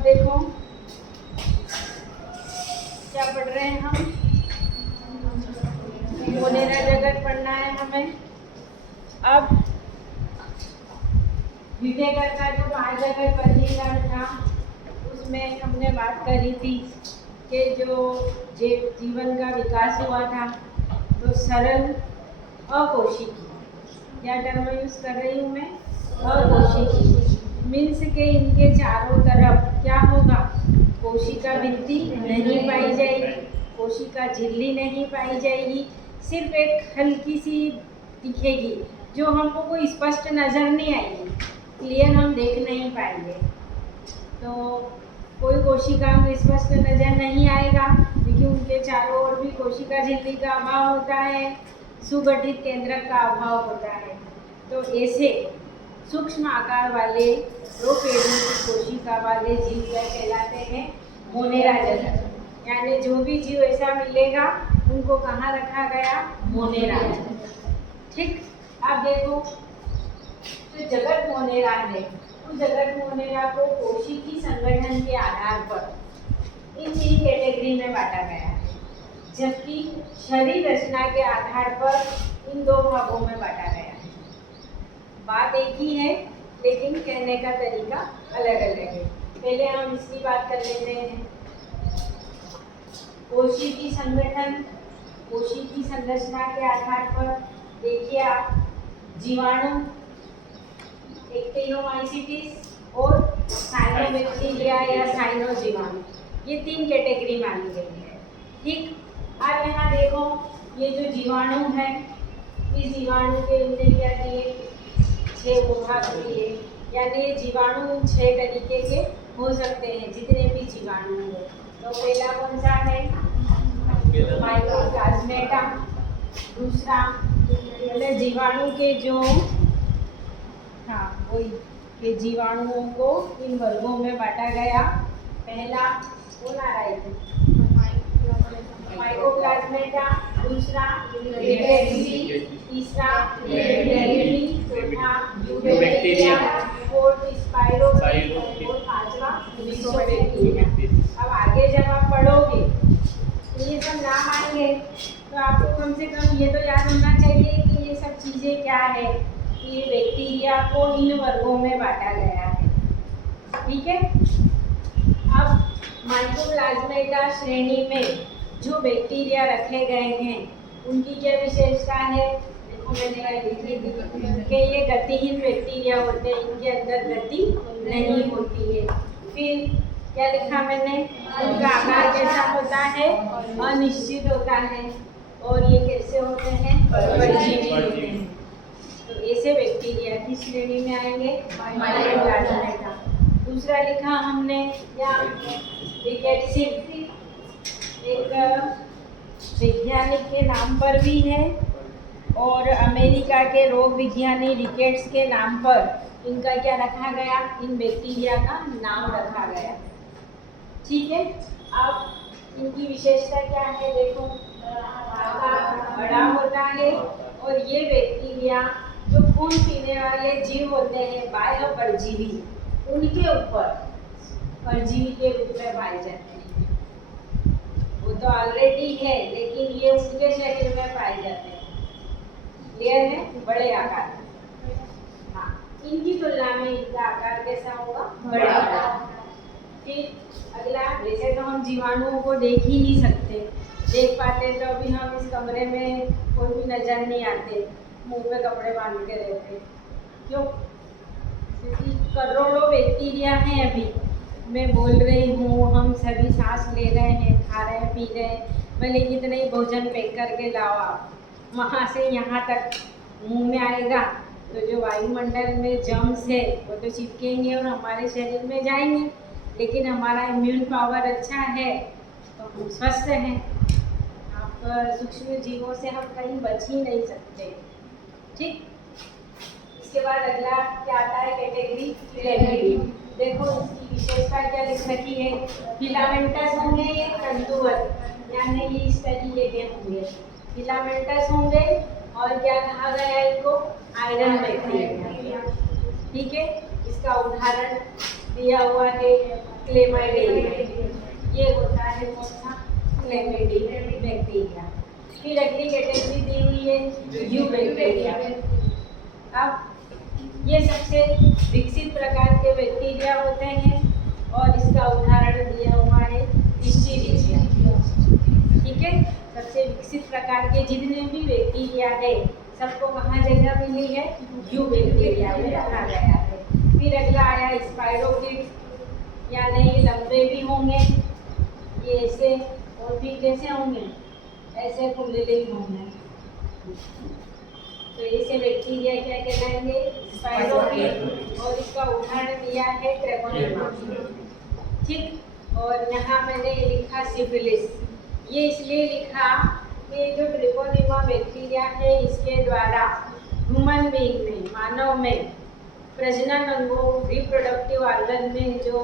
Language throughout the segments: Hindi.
अब देखो क्या पढ़ रहे हैं हम, मोनेरा जगत पढ़ना है हमें। अब विवेकर का जो 5 जगत वर्गीकरण था उसमें हमने बात करी थी कि जो जीवन का विकास हुआ था तो सरल अकोशिकी, क्या टर्म यूज कर रही हूँ मैं, अकोशिकी मीन्स के इनके चारों तरफ क्या होगा, कोशिका भित्ति नहीं पाई जाएगी, कोशिका झिल्ली नहीं पाई जाएगी, सिर्फ एक हल्की सी दिखेगी जो हमको कोई स्पष्ट नज़र नहीं आएगी, क्लियर हम देख नहीं पाएंगे। तो कोई कोशिका में स्पष्ट नज़र नहीं आएगा क्योंकि उनके चारों ओर भी कोशिका झिल्ली का अभाव होता है, सुगठित केंद्रक का अभाव होता है। तो ऐसे सूक्ष्म आकार वाले 2 पेड़ों की कोशिका वाले जीव क्या कहलाते हैं, मोनेरा जगत। यानी जो भी जीव ऐसा मिलेगा उनको कहाँ रखा गया, मोनेरा जगत। ठीक, अब देखो जो जगत मोनेरा है उस जगत मोनेरा को कोशिकी संगठन के आधार पर इन 3 कैटेगरी में बांटा गया है, जबकि शरीर रचना के आधार पर इन 2 भागों में बांटा गया है। बात एक ही है लेकिन कहने का तरीका अलग अलग है। पहले हम इसकी बात कर लेते हैं। कोशिकी संगठन, कोशिकी संरचना के आधार पर देखिए आप, जीवाणु, एक्टिनोमाइसीट्स और साइनोबैक्टीरिया या साइनोजीवाणु, ये 3 कैटेगरी मानी गई है। ठीक, अब यहाँ देखो ये जो जीवाणु है, इस जीवाणु के हमने क्या दिए, 6 विभाग दिए, यानी ये जीवाणु 6 तरीके के हो सकते हैं जितने भी जीवाणु हो। तो पहला कौन सा है, माइकोप्लाज्मेटा। दूसरा मतलब जीवाणु के जो, हाँ वही, ये जीवाणुओं को इन वर्गों में बांटा गया। पहला कौन आ रहा है, माइकोप्लाज्मेटा। दूसरा तीसरा चौथा बैक्टीरिया, फोर्थ स्पाइरोफिट और 5वां मीसोबैक्टीरिया। अब आगे जब आप पढ़ोगे तो ये सब नाम आएंगे तो आपको कम से कम ये तो याद होना चाहिए कि ये सब चीज़ें क्या है, कि ये बैक्टीरिया को इन वर्गों में बांटा गया है। ठीक है, अब माइकोप्लाज्मेटा श्रेणी में जो बैक्टीरिया रखे गए हैं उनकी क्या विशेषता है, देखो मैंने लिखी थी कि ये गतिहीन बैक्टीरिया होते हैं, इनके अंदर गति नहीं होती है। फिर क्या लिखा मैंने, उनका आकार कैसा होता है, अनिश्चित होता है, और ये कैसे होते हैं, परजीवी होते हैं। तो ऐसे बैक्टीरिया की श्रेणी में आएंगे माइकोप्लाज्मेटा। दूसरा लिखा हमने या रिकेट्सिस, एक वैज्ञानिक के नाम पर भी है और अमेरिका के रोग विज्ञानी रिकेट्स के नाम पर इनका क्या रखा गया, इन बैक्टीरिया का नाम रखा गया। ठीक है, अब इनकी विशेषता क्या है, देखो आकार बड़ा होता है और ये बैक्टीरिया जो खून पीने वाले जीव होते हैं, बाह्य परजीवी, उनके ऊपर परजीवी के रूप में पाए जाते हैं। वो तो ऑलरेडी है लेकिन ये उनके शरीर में पाए जाते हैं। क्लियर है, बड़े आकार। हाँ, इनकी तुलना में इनका आकार कैसा होगा, बड़ा। फिर अगला, वैसे तो हम जीवाणुओं को देख ही नहीं सकते, देख पाते तो अभी हम इस कमरे में कोई भी नजर नहीं आते, मुंह पे कपड़े बांध के रहते। क्यों, क्योंकि करोड़ों बैक्टीरिया हैं, अभी मैं बोल रही हूँ, हम सभी सांस ले रहे हैं, खा रहे हैं, पी रहे हैं, भले कितने ही भोजन पैक करके लाओ आप, वहाँ से यहाँ तक मुंह में आएगा तो जो वायुमंडल में जर्म्स है वो तो चिपकेंगे और हमारे शरीर में जाएंगे, लेकिन हमारा इम्यून पावर अच्छा है तो हम स्वस्थ हैं। आप सूक्ष्म जीवों से हम कहीं बच ही नहीं सकते। ठीक, इसके बाद अगला क्या आता है, कैटेगरी फिलामेंट। देखो इसकी विशेषता क्या लिख रखी है, फिलामेंटस होंगे ये तंतुवत, यानी ये इस तरीके के होंगे, फिलामेंटस होंगे। और क्या कहा गया है इनको, आयरन बैक्टीरिया। ठीक है, इसका उदाहरण दिया हुआ है क्लेमाइडियम, ये होता है कौन सा, क्लेमाइडियम बैक्टीरिया। फिर अगली कैटेगरी दी हुई है यू बैक्टीरिया। अब ये सबसे विकसित प्रकार के बैक्टीरिया होते हैं और इसका उदाहरण दिया हुआ है इस्चेरिचिया। ठीक है, सबसे विकसित प्रकार के जितने भी बैक्टीरिया है सबको कहाँ जगह मिली है, यू बैक्टीरिया में रखा गया है। फिर अगला आया स्पाइरोकीट, यानी ये लंबे भी होंगे, ये ऐसे और भी कैसे होंगे, ऐसे कुंडले भी होंगे। तो ऐसे बैक्टीरिया क्या कहलाएंगे, स्पाइरोकीट, और इसका उदाहरण दिया है ट्रेपोनिमा। ठीक, और यहाँ मैंने लिखा सिफिलिस, ये इसलिए लिखा कि जो ट्रेपोनिमा बैक्टीरिया है इसके द्वारा ह्यूमन बीइंग में, मानव में प्रजनन अंगों, रिप्रोडक्टिव ऑर्गन में जो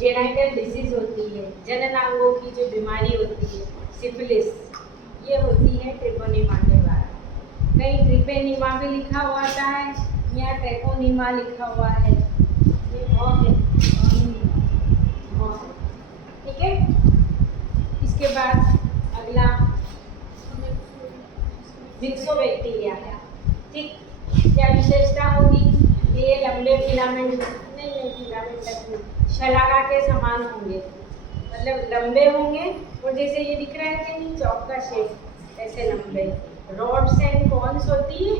जेनाइटल डिसीज होती है, जननांगों की जो बीमारी होती है सिफिलिस, ये होती है ट्रेपोनिमा के द्वारा। कहीं ट्रिपेनिमा भी लिखा हुआ है, यहाँ ट्रेपोनिमा लिखा हुआ है, ये बहुत है। ठीक है, इसके बाद अगला मिक्सोबैक्टीरिया। ठीक, क्या विशेषता होगी, ये लंबे फिलामेंट नहीं, फिलामेंट नहीं, शलाका के समान होंगे, मतलब लंबे होंगे और जैसे ये दिख रहा है कि नहीं चौक का शेप, ऐसे लंबे। रॉड्स एंड कॉन्स होती है,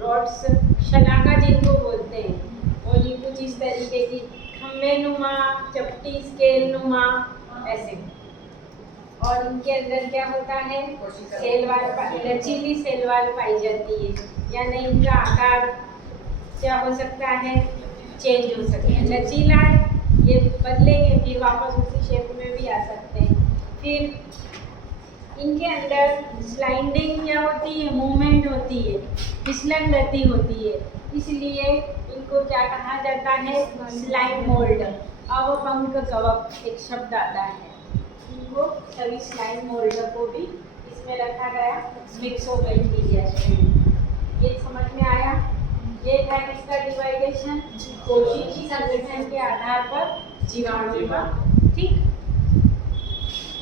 रॉड्स शलाका जिनको बोलते हैं, और ये कुछ इस तरीके की खम्बे नुमा, चपटी स्केल नुमा ऐसे। और इनके अंदर क्या होता है, सेल वाल, लचीली सेल वाल पाई जाती है, यानी इनका आकार क्या हो सकता है, चेंज हो सकता है। लचीला है, ये बदलेंगे फिर वापस उसी शेप में भी आ सकते हैं। फिर इनके अंदर स्लाइडिंग क्या होती है, मूवमेंट होती है, फिसलन गति होती है, इसलिए इनको क्या कहा जाता है, स्लाइम मोल्ड। अवपंक कवक एक शब्द आता है, इनको सभी स्लाइम मोल्ड को भी इसमें रखा गया मिक्सोबैक्टीरिया श्रेणी। ये समझ में आया, ये है इसका डिवाइडेशन कोशिकीय संगठन के आधार पर जीवाणु का। ठीक,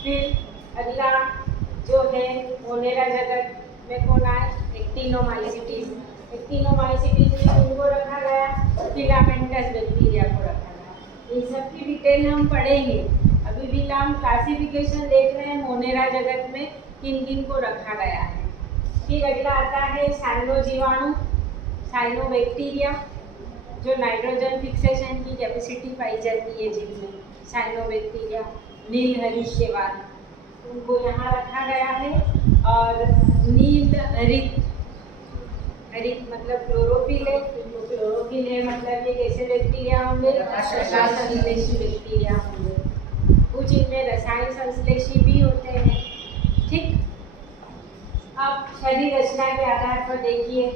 फिर अगला जो है मोनेरा जगत में कौन आए, एक्टिनोमाइसीटीज। एक्टिनोमाइसीटीज में इनको रखा गया, फिलामेंटस बैक्टीरिया को रखा गया। इन सब की डिटेल हम पढ़ेंगे, अभी भी हम क्लासिफिकेशन देख रहे हैं मोनेरा जगत में किन किन को रखा गया है। फिर अगला आता है साइनो जीवाणु, साइनो बैक्टीरिया, जो नाइट्रोजन फिक्सेशन की कैपेसिटी पाई जाती है जिनमें, साइनो बैक्टीरिया। नील हरित, उनको यहाँ रखा गया है। और नील हरित, हरित मतलब क्लोरोफिल है, तो क्लोरोफिल है मतलब ये कैसे बैक्टीरिया होंगे, रसायन संश्लेषी बैक्टीरिया होंगे। कुछ इनमें रसायन संश्लेषी भी होते हैं। ठीक, अब शरीर रचना के आधार पर देखिए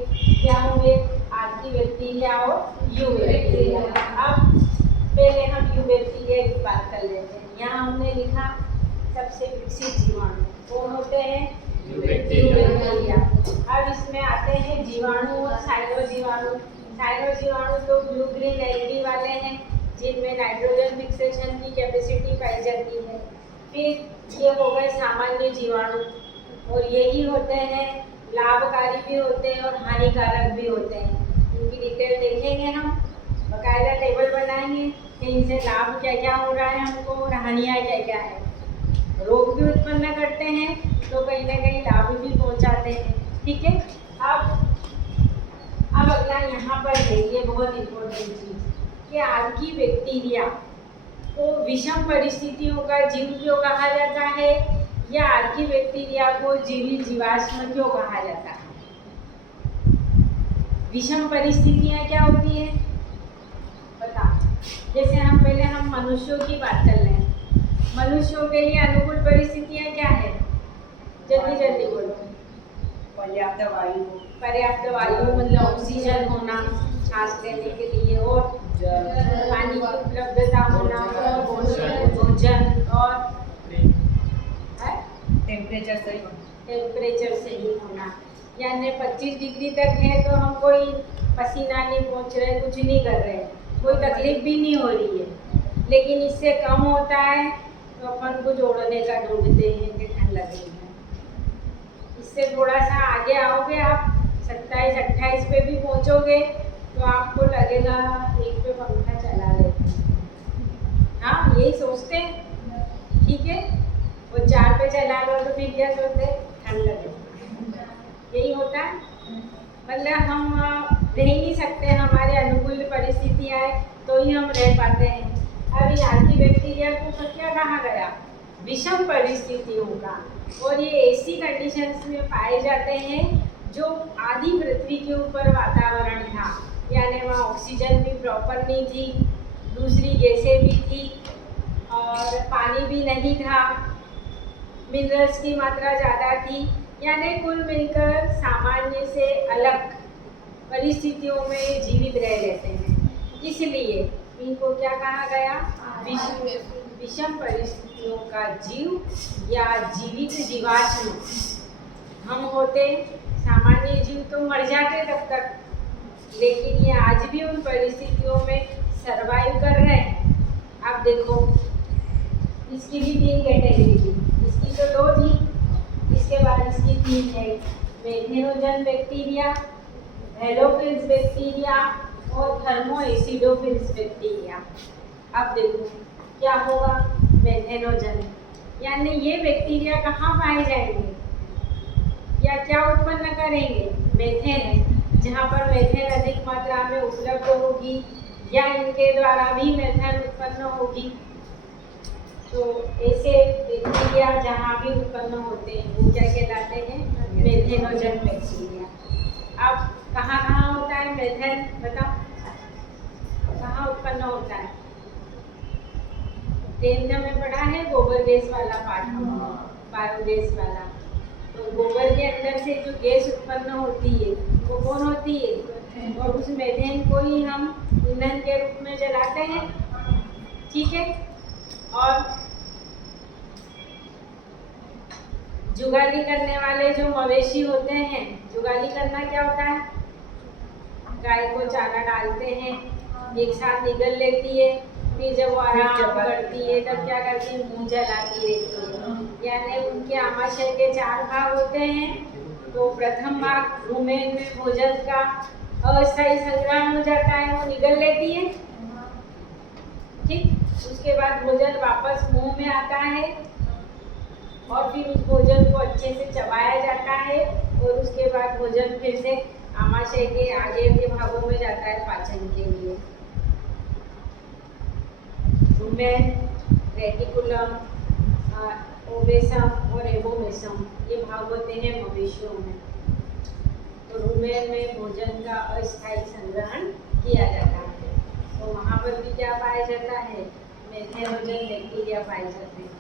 क्या होंगे, आर्की बैक्टीरिया और यू बैक्टीरिया। अब पहले हम यू बैक्टीरिया की बात कर लेते हैं। यहाँ हमने लिखा सबसे विकसित जीवाणु कौन होते हैं, यू बैक्टीरिया। अब इसमें आते हैं जीवाणु और साइनो जीवाणु। साइनो जीवाणु तो ब्लू ग्रीन एलगी वाले हैं जिनमें नाइट्रोजन फिक्सेशन की कैपेसिटी पाई जाती है। फिर ये हो गए सामान्य जीवाणु, और यही होते हैं लाभकारी भी होते हैं और हानिकारक भी होते हैं। इनकी डिटेल देखेंगे हम, बाकायदा टेबल बनाएंगे कि इनसे लाभ क्या क्या हो रहा है हमको और हानियाँ क्या क्या है। रोग भी उत्पन्न करते हैं तो कहीं ना कहीं लाभ भी पहुंचाते हैं। ठीक है, अब अगला यहाँ पर है, ये बहुत इम्पोर्टेंट चीज़ कि आर्की बैक्टीरिया को विषम परिस्थितियों का जीव क्यों कहा जाता है, या आर्की बैक्टीरिया को जीवित जीवाश्म क्यों कहा जाता है। विषम परिस्थितियाँ क्या होती है बता, जैसे हम मनुष्यों की बात कर लें, मनुष्यों के लिए अनुकूल परिस्थितियाँ क्या है, जल्दी जल्दी बोलो। पर्याप्त वायु, पर्याप्त वायु मतलब ऑक्सीजन होना सांस लेने के लिए, और पानी की उपलब्धता होना, और भोजन, और टेम्परेचर सही होना। यानी 25 डिग्री तक है तो हम कोई पसीना नहीं पहुँच रहे, कुछ नहीं कर रहे, कोई तकलीफ भी नहीं हो रही है, लेकिन इससे कम होता है तो अपन कुछ ओढ़ने का ढूंढते हैं कि ठंड लगेगी। इससे थोड़ा सा आगे आओगे आप, 27-28 पे भी पहुँचोगे तो आपको लगेगा एक पे पंखा चला लेते हैं। हाँ, यही सोचते हैं, ठीक है। वो 4 पे चला लो तो फिर क्या सोचते हैं, ठंड लगेगी। यही होता है, मतलब हम रह नहीं सकते, हमारे अनुकूल परिस्थितियाँ आए तो ही हम रह पाते हैं। अब इन आर्किबैक्टीरिया को क्या कहा गया, विषम परिस्थितियों का, और ये ऐसी कंडीशंस में पाए जाते हैं जो आदि पृथ्वी के ऊपर वातावरण था, यानी वहाँ ऑक्सीजन भी प्रॉपर नहीं थी, दूसरी गैसें भी थी और पानी भी नहीं था, मिनरल्स की मात्रा ज़्यादा थी, यानी कुल मिलकर सामान्य से अलग परिस्थितियों में जीवित रह रहते हैं। इसलिए इनको क्या कहा गया, विषम परिस्थितियों का जीव या जीवित जीवाश्म। हम होते सामान्य जीव तो मर जाते तब तक, लेकिन ये आज भी उन परिस्थितियों में सरवाइव कर रहे हैं। आप देखो, इसकी भी 3 कैटेगरी थी, इसकी तो 2 थी, इसके बाद इसकी 3 है, मेथेनोजन बैक्टीरिया, हेलोफिल्स बैक्टीरिया और थर्मोएसिडोफिल्स बैक्टीरिया। अब देखो क्या होगा, मेथेनोजन यानी ये बैक्टीरिया कहाँ पाए जाएंगे या क्या उत्पन्न करेंगे, मेथेन, जहाँ पर मेथेन अधिक मात्रा में उपलब्ध होगी या इनके द्वारा भी मेथेन उत्पन्न होगी। तो ऐसे बैक्टीरिया जहाँ भी उत्पन्न होते हैं वो क्या कहलाते हैं, मेथेनोजन बैक्टीरिया। अब कहाँ कहाँ होता है मेथेन, बताओ कहाँ उत्पन्न होता है। 10th में पढ़ा है गोबर गैस वाला पार्ट, बायोगैस वाला। तो गोबर के अंदर से जो गैस उत्पन्न होती है वो कौन होती है, और उस मेथेन को ही हम ईंधन के रूप में जलाते हैं, ठीक है। और जुगाली करने वाले जो मवेशी होते हैं, जुगाली करना क्या होता है, गाय को चारा डालते हैं, एक साथ निगल लेती है, फिर जब वो आराम करती है तब क्या करती है, मुंह जलाती रहती है। यानी उनके आमाशय के 4 भाग होते हैं। तो प्रथम भाग रुमेन में भोजन का अस्थायी संग्रहण हो जाता है, वो निगल लेती है, ठीक। उसके बाद भोजन वापस मुंह में आता है और फिर उस भोजन को अच्छे से चबाया जाता है, और उसके बाद भोजन फिर से आमाशय के आगे के भागों में जाता है पाचन के लिए। रुमेन, रेटिकुलम, ओबेसम और एबोमेसम ये भाग होते हैं मवेशियों में। तो रुमेन में भोजन का अस्थायी संग्रहण किया जाता है, तो वहाँ पर भी क्या पाया जाता है, मेथेनोजन बैक्टीरिया पाए जाते हैं,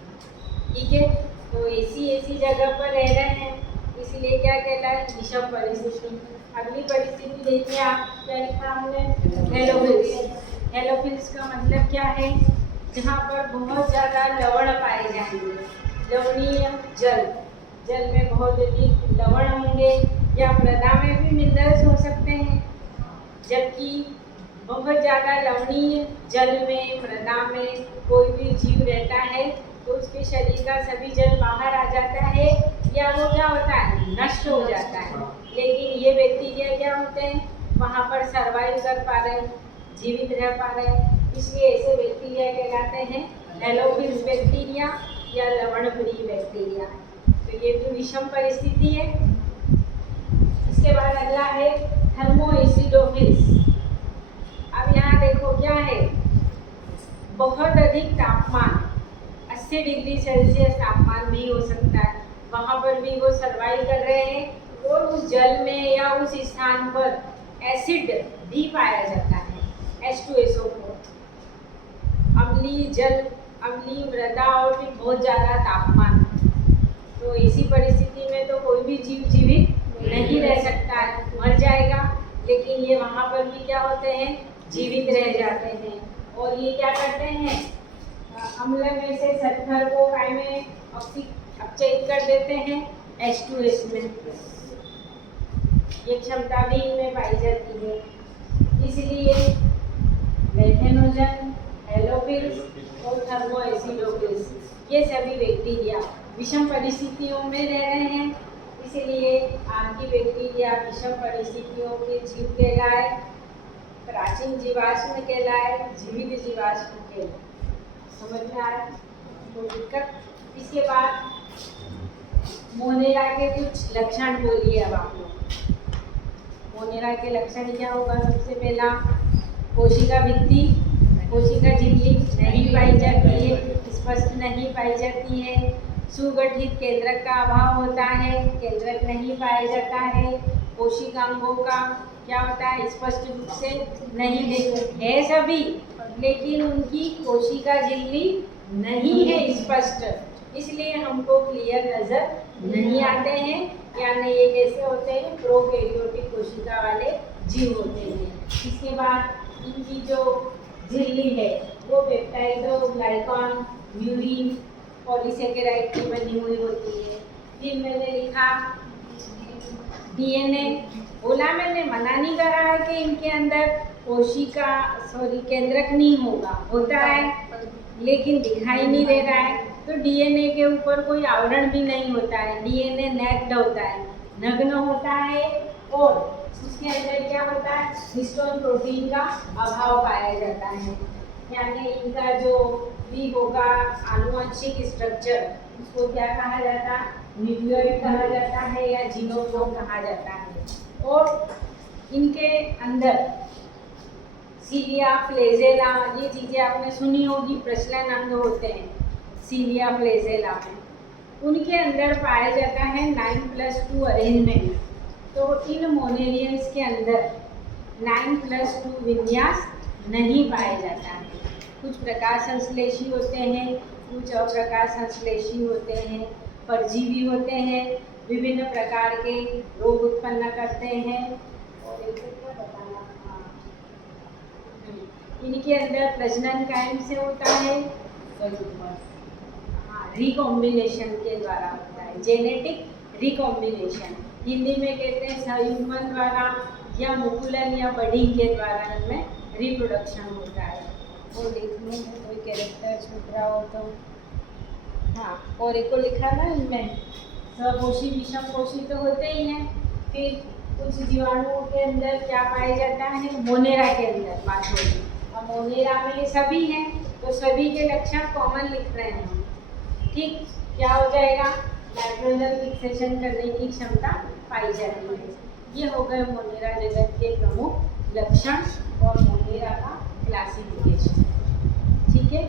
ठीक है। तो ऐसी जगह पर रह रहे हैं, इसलिए क्या कहता है, विषम परिस्थिति। अगली परिस्थिति देखिए आप, क्या लिखा हमने, हेलोफिल्स। हेलोफिल्स का मतलब क्या है, जहाँ पर बहुत ज़्यादा लवण पाए जाएंगे, लवणीय जल, जल में बहुत अधिक लवण होंगे, या मृदा में भी मिनरल्स हो सकते हैं। जबकि बहुत ज़्यादा लवणीय जल में, मृदा में कोई भी जीव रहता है तो उसके शरीर का सभी जल बाहर आ जाता है, या वो क्या होता है, नष्ट हो जाता है। लेकिन ये बैक्टीरिया क्या होते हैं, वहाँ पर सर्वाइव कर पा रहे हैं, जीवित रह पा रहे हैं, इसलिए ऐसे बैक्टीरिया कहलाते हैं हेलोफिल्स बैक्टीरिया या लवणप्रिय बैक्टीरिया। तो ये भी विषम परिस्थिति है। इसके बाद अगला है थर्मोएसिडोफिल्स। अब यहाँ देखो क्या है, बहुत अधिक तापमान, 80 डिग्री सेल्सियस तापमान भी हो सकता है, वहाँ पर भी वो सर्वाइव कर रहे हैं, और उस जल में या उस स्थान पर एसिड भी पाया जाता है, H2SO4। अम्लीय जल, अम्लीय मृदा और फिर बहुत ज़्यादा तापमान। तो ऐसी परिस्थिति में तो कोई भी जीव जीवित नहीं रह सकता है, मर जाएगा। लेकिन ये वहाँ पर भी क्या होते हैं, जीवित रह जाते हैं। और ये क्या करते हैं, अम्ल में से सल्फर को काय में अपचयित कर देते हैं H2S में। ये क्षमता भी इनमें पाई जाती है। इसलिए मेथेनोजन, हेलोफिल्स और थर्मोएसिडोफिल्स ये सभी बैक्टीरिया विषम परिस्थितियों में रह रहे हैं, इसलिए आपकी बैक्टीरिया विषम परिस्थितियों के जीव कहलाए, प्राचीन जीवाश्म कहलाए, जीवित जीवाश्म कहलाए। समझ में आया? कोई दिक्कत? इसके बाद मोनेरा के कुछ लक्षण बोलिए अब आप लोग। मोनेरा के लक्षण क्या होगा? सबसे पहला कोशिका भित्ति, कोशिका झिल्ली नहीं पाई जाती है, स्पष्ट नहीं पाई जाती है। सुगठित केंद्रक का अभाव होता है, केंद्रक नहीं पाया जाता है। कोशिकांगों का क्या होता है? स्पष्ट रूप से नहीं देखते है सभी, लेकिन उनकी कोशिका झिल्ली नहीं है स्पष्ट, इसलिए हमको क्लियर नजर नहीं आते हैं। यानी ये कैसे होते हैं? प्रोकैरियोटिक कोशिका वाले जीव होते हैं। इसके बाद इनकी जो झिल्ली है वो पेप्टाइडोग्लाइकॉन, म्यूरिन, पॉलीसेकेराइड की बनी हुई होती है। फिर मैंने लिखा डीएनए। बोला मैंने, मना नहीं करा है कि इनके अंदर केंद्रक नहीं होगा, होता है लेकिन दिखाई नहीं दे रहा है। तो डीएनए के ऊपर कोई आवरण भी नहीं होता है, डीएनए नेक्ड होता है, नग्न होता है, और उसके अंदर क्या होता है? हिस्टोन प्रोटीन का अभाव पाया जाता है। यानी इनका जो भी होगा आनुवंशिक स्ट्रक्चर, उसको क्या कहा जाता है? न्यूक्लियोइड कहा जाता है या जीनोम कहा जाता है। और इनके अंदर सीलिया, फ्लेजेला, ये चीज़ें आपने सुनी होगी, प्रचलन अंग होते हैं सीलिया, फ्लेजेला में। उनके अंदर पाया जाता है 9+2 अरेंजमेंट। तो इन मोनेरियंस के अंदर 9+2 विन्यास नहीं पाया जाता है। कुछ प्रकाश संश्लेषी होते हैं, कुछ अप्रकाश संश्लेषी होते हैं, परजीवी होते हैं, विभिन्न प्रकार के रोग उत्पन्न करते हैं। और एक क्या बताना, इनके अंदर प्रजनन कायम से होता है, रिकॉम्बिनेशन के द्वारा होता है, जेनेटिक रिकॉम्बिनेशन। हिंदी में कहते हैं संयुग्मन द्वारा या मुकुलन या बडिंग के द्वारा इनमें रिप्रोडक्शन होता है। और देखने में कोई कैरेक्टर छूट रहा हो तो हाँ, और एक को लिखा ना इनमें स्वकोशी विषमकोशी तो होते ही हैं। फिर कुछ जीवाणुओं के अंदर क्या पाया जाता है? मोनेरा के अंदर बात होगी। अब मोनेरा में सभी हैं तो सभी के लक्षण कॉमन लिख रहे हैं हम। ठीक, क्या हो जाएगा? नाइट्रोजन फिक्सेशन करने की क्षमता पाई जाती है। ये हो गए मोनेरा जगत के प्रमुख लक्षण और मोनेरा का क्लासिफिकेशन। ठीक है।